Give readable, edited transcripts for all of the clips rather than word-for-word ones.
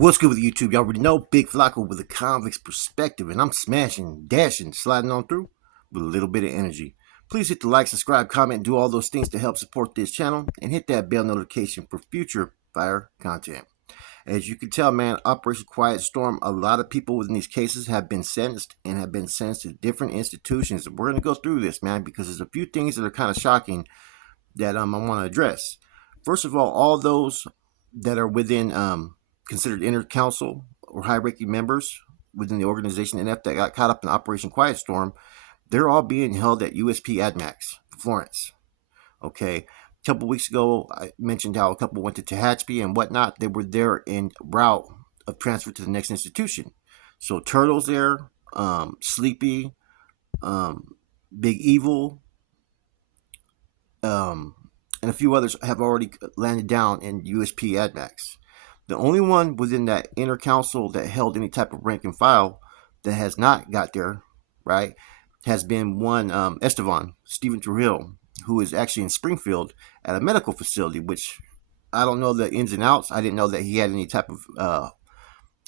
What's good with YouTube? Y'all already know Big Flacco with a convict's perspective, and I'm smashing, dashing, sliding on through with a little bit of energy. Please hit the like, subscribe, comment, and do all those things to help support this channel, and hit that bell notification for future fire content. As you can tell, man, Operation Quiet Storm, a lot of people within these cases have been sentenced and have been sentenced to different institutions. We're going to go through this, man, because there's a few things that are kind of shocking that I want to address. First of all those that are within considered inner council or high-ranking members within the organization NF that got caught up in Operation Quiet Storm, they're all being held at USP AdMax, Florence. Okay. A couple weeks ago, I mentioned how a couple went to Tehachapi and whatnot. They were there en route of transfer to the next institution. So Turtle's there, Sleepy, Big Evil, and a few others have already landed down in USP AdMax. The only one within that inner council that held any type of rank and file that has not got there, right, has been one Estevan, Stephen Trujillo, who is actually in Springfield at a medical facility, which I don't know the ins and outs. I didn't know that he had any type of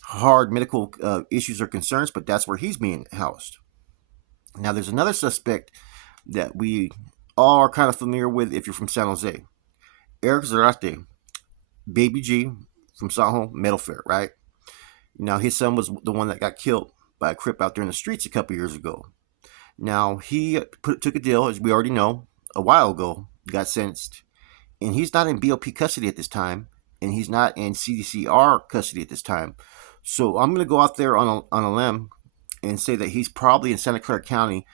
hard medical issues or concerns, but that's where he's being housed. Now, there's another suspect that we all are kind of familiar with if you're from San Jose. Eric Zarate, Baby G, from Saho Metal Fair, right? Now, his son was the one that got killed by a Crip out there in the streets a couple years ago. Now, he took a deal, as we already know, a while ago, got sentenced, and he's not in BOP custody at this time, and he's not in CDCR custody at this time. So I'm going to go out there on a limb and say that he's probably in Santa Clara County,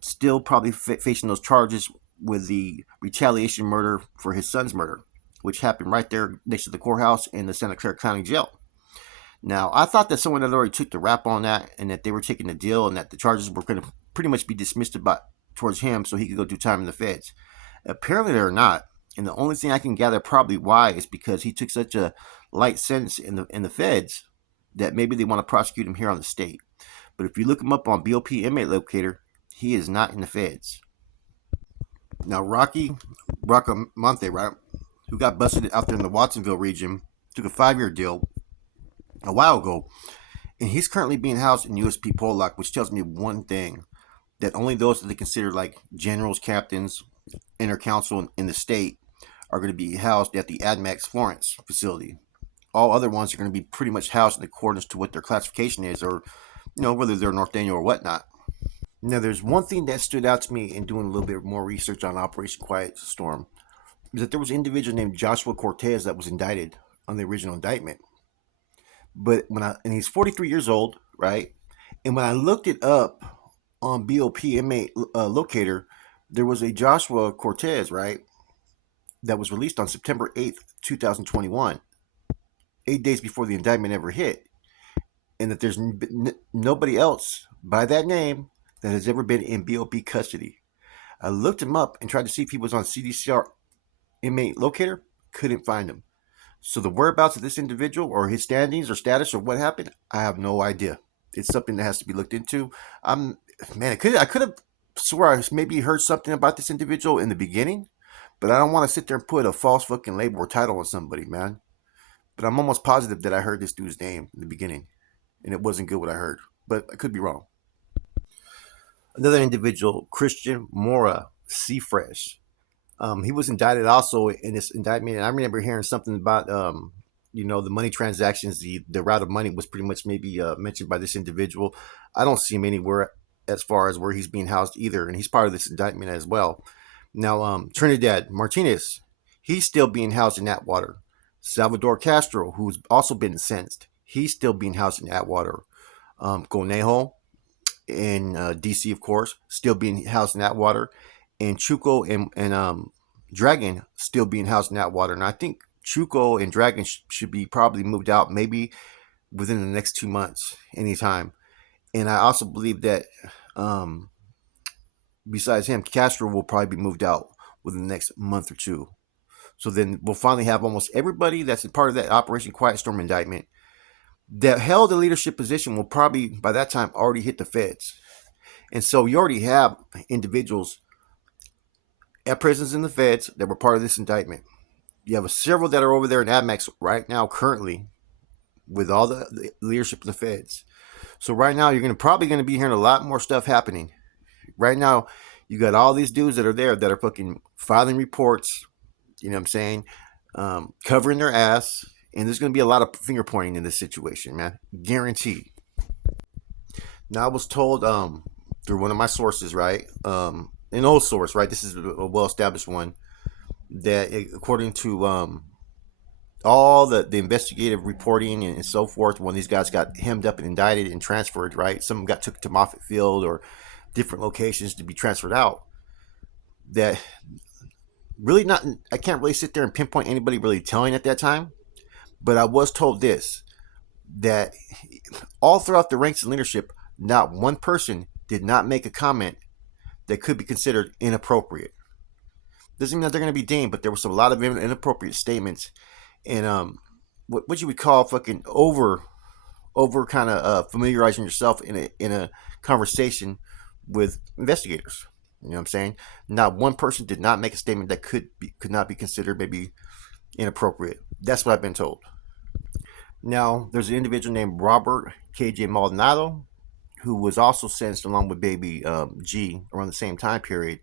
still probably facing those charges with the retaliation murder for his son's murder, which happened right there next to the courthouse in the Santa Clara County Jail. Now, I thought that someone had already took the rap on that and that they were taking the deal and that the charges were going to pretty much be dismissed towards him so he could go do time in the feds. Apparently, they're not. And the only thing I can gather probably why is because he took such a light sentence in the feds that maybe they want to prosecute him here on the state. But if you look him up on BOP Inmate Locator, he is not in the feds. Now, Rocky Monte, right, who got busted out there in the Watsonville region, took a 5-year deal a while ago, and he's currently being housed in USP Pollock, which tells me one thing, that only those that they consider like generals, captains, inner council in the state are going to be housed at the AdMax Florence facility. All other ones are going to be pretty much housed in accordance to what their classification is, or whether they're North Daniel or whatnot. Now, there's one thing that stood out to me in doing a little bit more research on Operation Quiet Storm, is that there was an individual named Joshua Cortez that was indicted on the original indictment. But and he's 43 years old, right? And when I looked it up on BOP Inmate Locator, there was a Joshua Cortez, right, that was released on September 8th, 2021, 8 days before the indictment ever hit. And that there's nobody else by that name that has ever been in BOP custody. I looked him up and tried to see if he was on CDCR Inmate Locator. Couldn't find him. So the whereabouts of this individual or his standings or status or what happened, I have no idea. It's something that has to be looked into. I could have swore I maybe heard something about this individual in the beginning, but I don't want to sit there and put a false fucking label or title on somebody, man. But I'm almost positive that I heard this dude's name in the beginning, and it wasn't good what I heard, but I could be wrong. Another individual, Christian Mora Seafresh. He was indicted also in this indictment, and I remember hearing something about, the money transactions, the route of money was pretty much maybe mentioned by this individual. I don't see him anywhere as far as where he's being housed either, and he's part of this indictment as well. Now, Trinidad Martinez, he's still being housed in Atwater. Salvador Castro, who's also been sentenced, he's still being housed in Atwater. Conejo in DC, of course, still being housed in Atwater. And Chuco and Dragon still being housed in Atwater. And I think Chuco and Dragon should be probably moved out maybe within the next 2 months, anytime. And I also believe that besides him, Castro will probably be moved out within the next month or two. So then we'll finally have almost everybody that's a part of that Operation Quiet Storm indictment that held a leadership position will probably by that time already hit the feds. And so you already have individuals at prisons in the feds that were part of this indictment. You have several that are over there in AdMax right now currently with all the leadership of the feds. So right now, you're probably going to be hearing a lot more stuff happening. Right now, you got all these dudes that are there that are fucking filing reports. You know what I'm saying? Covering their ass, and there's going to be a lot of finger pointing in this situation, man. Guaranteed. Now, I was told through one of my sources, right? An old source, right? This is a well-established one. That according to all the investigative reporting and so forth, when these guys got hemmed up and indicted and transferred, right? Some got took to Moffett Field or different locations to be transferred out. That really not, I can't really sit there and pinpoint anybody really telling at that time, but I was told this, that all throughout the ranks of leadership, not one person did not make a comment that could be considered inappropriate. Doesn't mean that they're going to be deemed, but there was a lot of inappropriate statements and what you would call fucking over kind of familiarizing yourself in a conversation with investigators. You know what I'm saying? Not one person did not make a statement that could not be considered maybe inappropriate. That's what I've been told. Now, there's an individual named Robert KJ Maldonado who was also sentenced along with Baby G around the same time period.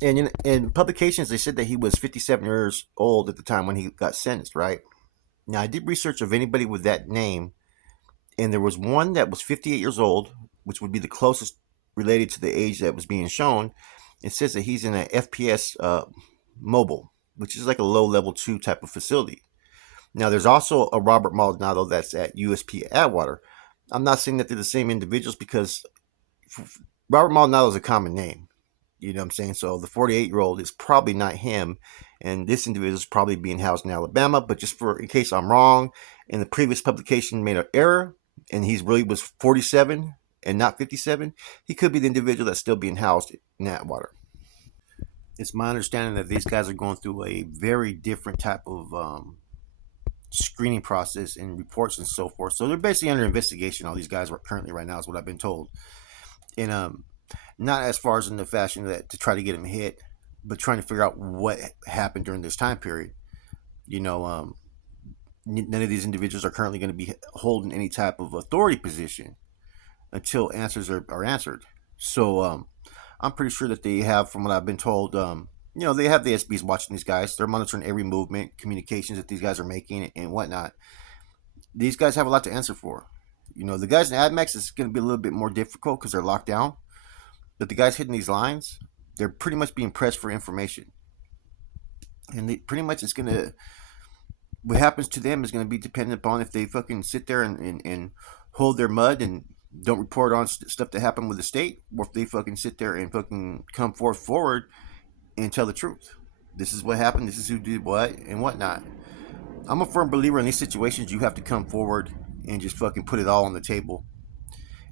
And in publications, they said that he was 57 years old at the time when he got sentenced, right? Now, I did research of anybody with that name, and there was one that was 58 years old, which would be the closest related to the age that was being shown. It says that he's in an FPS mobile, which is like a low level 2 type of facility. Now, there's also a Robert Maldonado that's at USP Atwater. I'm not saying that they're the same individuals because Robert Maldonado is a common name. You know what I'm saying? So the 48-year-old is probably not him, and this individual is probably being housed in Alabama. But just in case I'm wrong, and the previous publication made an error, and he's really was 47 and not 57, he could be the individual that's still being housed in Atwater. It's my understanding that these guys are going through a very different type of screening process and reports and so forth. So they're basically under investigation. All these guys are currently right now, is what I've been told. And not as far as in the fashion that to try to get him hit, but trying to figure out what happened during this time period. You know, none of these individuals are currently going to be holding any type of authority position until answers are answered. So I'm pretty sure that they have, from what I've been told, they have the SBs watching these guys. They're monitoring every movement, communications that these guys are making, and whatnot. These guys have a lot to answer for. You know, the guys in AdMax is going to be a little bit more difficult because they're locked down. But the guys hitting these lines, they're pretty much being pressed for information. And pretty much it's going to, what happens to them is going to be dependent upon if they fucking sit there and hold their mud and don't report on stuff that happened with the state, or if they fucking sit there and fucking come forward and tell the truth. This is what happened, this is who did what, and whatnot. I'm a firm believer in these situations, you have to come forward and just fucking put it all on the table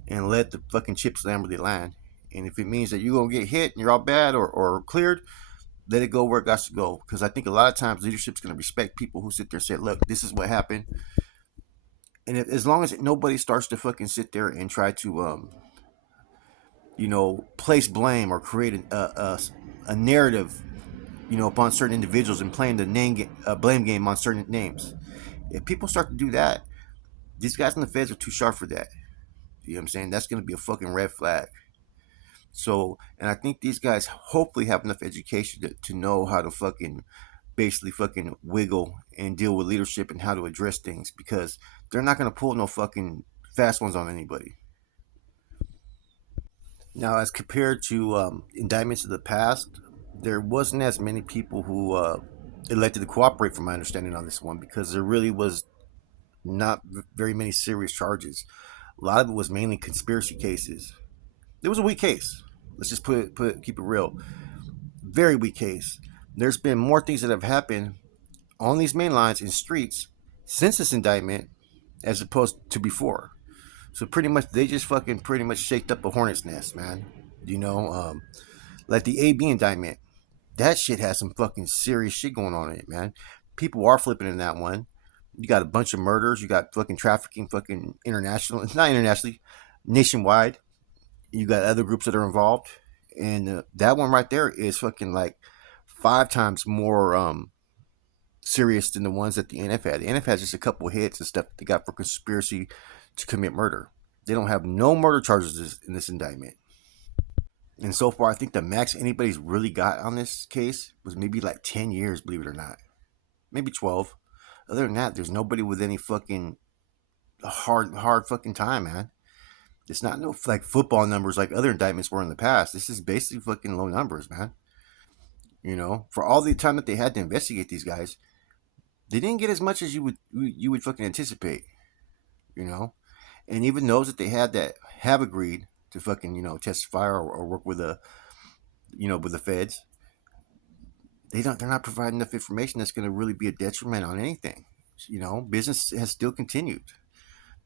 and let the fucking chips land where they land. And if it means that you're going to get hit and you're all bad or cleared, let it go where it got to go. Because I think a lot of times leadership's going to respect people who sit there and say, look, this is what happened. And as long as nobody starts to fucking sit there and try to, place blame or create a narrative, upon certain individuals and playing the blame game on certain names. If people start to do that, these guys in the feds are too sharp for that. You know what I'm saying? That's going to be a fucking red flag. So, and I think these guys hopefully have enough education to know how to fucking basically fucking wiggle and deal with leadership and how to address things, because they're not going to pull no fucking fast ones on anybody. Now, as compared to indictments of the past, there wasn't as many people who elected to cooperate, from my understanding, on this one, because there really was not very many serious charges. A lot of it was mainly conspiracy cases. It was a weak case. Let's just keep it real. Very weak case. There's been more things that have happened on these main lines in streets since this indictment as opposed to before. So pretty much they just fucking pretty much shaked up a hornet's nest, man. Like the AB indictment. That shit has some fucking serious shit going on in it, man. People are flipping in that one. You got a bunch of murders. You got fucking trafficking, fucking international, not internationally, nationwide. You got other groups that are involved, and that one right there is fucking like 5 times more serious than the ones that the NF had. The NF has just a couple hits and stuff that they got for conspiracy to commit murder. They don't have no murder charges in this indictment. And so far, I think the max anybody's really got on this case was maybe like 10 years, believe it or not. Maybe 12. Other than that, there's nobody with any fucking hard fucking time, man. It's not no like football numbers like other indictments were in the past. This is basically fucking low numbers, man. For all the time that they had to investigate these guys, they didn't get as much as you would fucking anticipate. You know, and even those that they had that have agreed to fucking testify or work with with the feds, they're not providing enough information that's going to really be a detriment on anything. Business has still continued.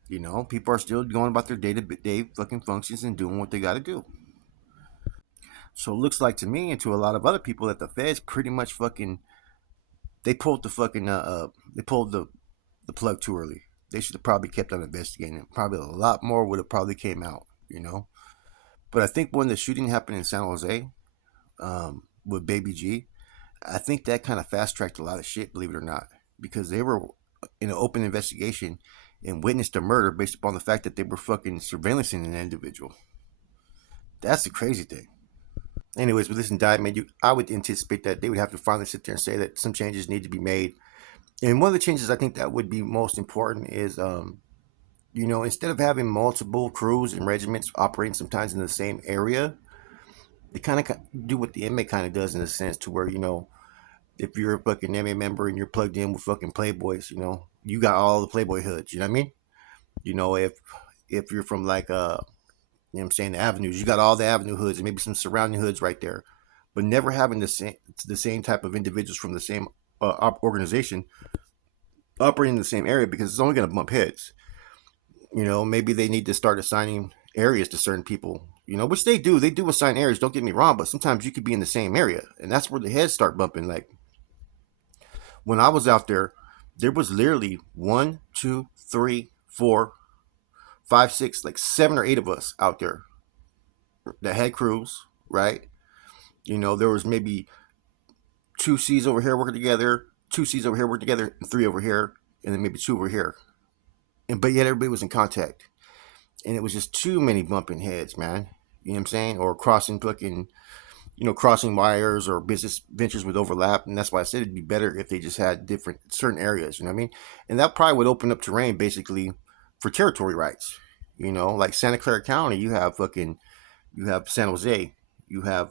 People are still going about their day to day fucking functions and doing what they got to do. So it looks like to me and to a lot of other people that the feds pretty much fucking they pulled the fucking they pulled the plug too early. They should have probably kept on investigating. Probably a lot more would have probably came out. But I think when the shooting happened in San Jose with Baby G, I think that kind of fast tracked a lot of shit, believe it or not, because they were in an open investigation and witnessed a murder based upon the fact that they were fucking surveillancing an individual. That's the crazy thing. Anyways, with this indictment, I would anticipate that they would have to finally sit there and say that some changes need to be made. And one of the changes I think that would be most important is, instead of having multiple crews and regiments operating sometimes in the same area, they kind of do what the inmate kind of does in a sense to where, if you're a fucking inmate member and you're plugged in with fucking playboys, you got all the playboy hoods. You know what I mean? If you're from like what I'm saying, the avenues, you got all the avenue hoods and maybe some surrounding hoods right there, but never having the same type of individuals from the same organization operating in the same area because it's only going to bump heads. Maybe they need to start assigning areas to certain people. Which they do. They do assign areas. Don't get me wrong, but sometimes you could be in the same area, and that's where the heads start bumping. Like when I was out there was literally one, two, three, four, five, six, like 7 or 8 of us out there that had crews, right? There was maybe two C's over here working together, two C's over here working together, and three over here, and then maybe two over here. But yet everybody was in contact. And it was just too many bumping heads, man. You know what I'm saying? Or crossing fucking, crossing wires or business ventures would overlap. And that's why I said it'd be better if they just had different certain areas, you know what I mean? And that probably would open up terrain basically for territory rights. Like Santa Clara County, you have San Jose, you have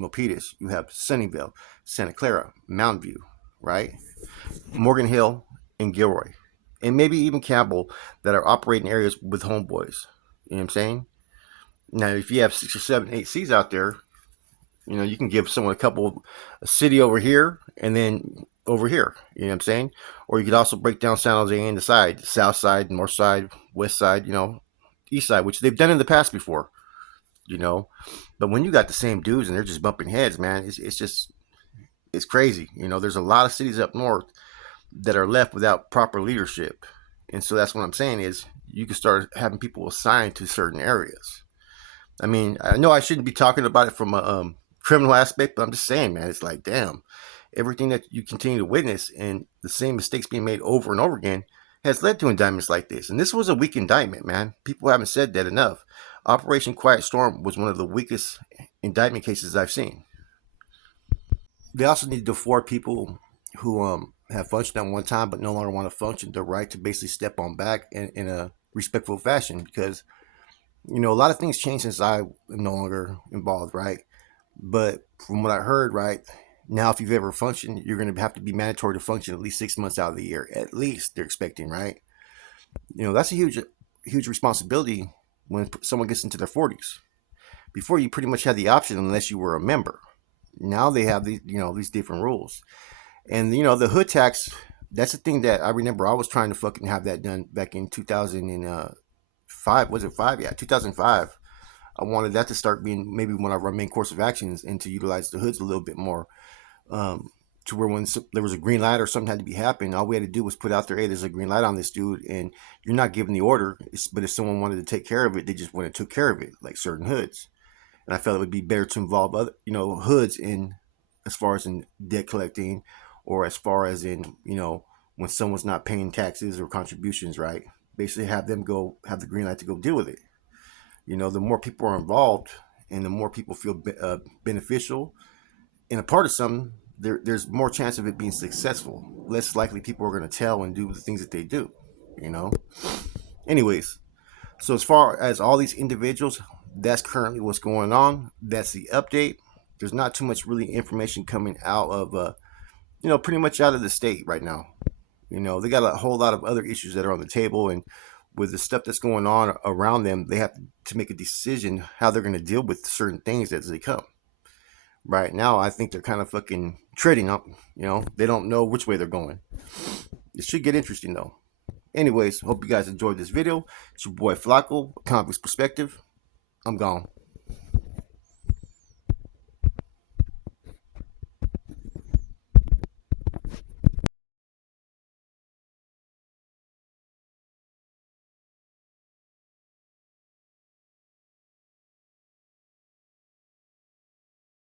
Milpitas, you have Sunnyvale, Santa Clara, Mountain View, right? Morgan Hill and Gilroy. And maybe even Campbell that are operating areas with homeboys. You know what I'm saying? Now, if you have 6 or 7, 8 C's out there, you can give someone a city over here and then over here. You know what I'm saying? Or you could also break down San Jose into side, south side, north side, west side, east side, which they've done in the past before. But when you got the same dudes and they're just bumping heads, man, it's crazy. There's a lot of cities up north that are left without proper leadership. And so that's what I'm saying is you can start having people assigned to certain areas. I mean, I know I shouldn't be talking about it from a criminal aspect, but I'm just saying, man, it's like, damn, everything that you continue to witness and the same mistakes being made over and over again has led to indictments like this. And this was a weak indictment, man. People haven't said that enough. Operation Quiet Storm was one of the weakest indictment cases I've seen. They also need to afford people who have functioned at one time but no longer want to function the right to basically step on back in a respectful fashion because a lot of things changed since I am no longer involved, right? But from what I heard, right now, if you've ever functioned, you're going to have to be mandatory to function at least 6 months out of the year. At least they're expecting, right? That's a huge responsibility when someone gets into their 40s. Before you pretty much had the option unless you were a member. Now they have these different rules. And the hood tax, that's the thing that I remember I was trying to fucking have that done back in 2005. Was it 5? Yeah, 2005. I wanted that to start being maybe one of our main course of actions and to utilize the hoods a little bit more. To where when there was a green light or something had to be happening, all we had to do was put out there, hey, there's a green light on this dude, and you're not giving the order. But if someone wanted to take care of it, they just went and took care of it, like certain hoods. And I felt it would be better to involve other, hoods in as far as in debt collecting or as far as in, when someone's not paying taxes or contributions, right? Basically, have them go have the green light to go deal with it. The more people are involved, and the more people feel beneficial and a part of something, there's more chance of it being successful. Less likely people are going to tell and do the things that they do. You know. Anyways, so as far as all these individuals, that's currently what's going on. That's the update. There's not too much really information coming out of, pretty much out of the state right now. They got a whole lot of other issues that are on the table, and with the stuff that's going on around them, they have to make a decision how they're going to deal with certain things as they come. Right now, I think they're kind of fucking treading up. They don't know which way they're going. It should get interesting though. Anyways, hope you guys enjoyed this video. It's your boy Flacco, Comics Perspective. I'm gone.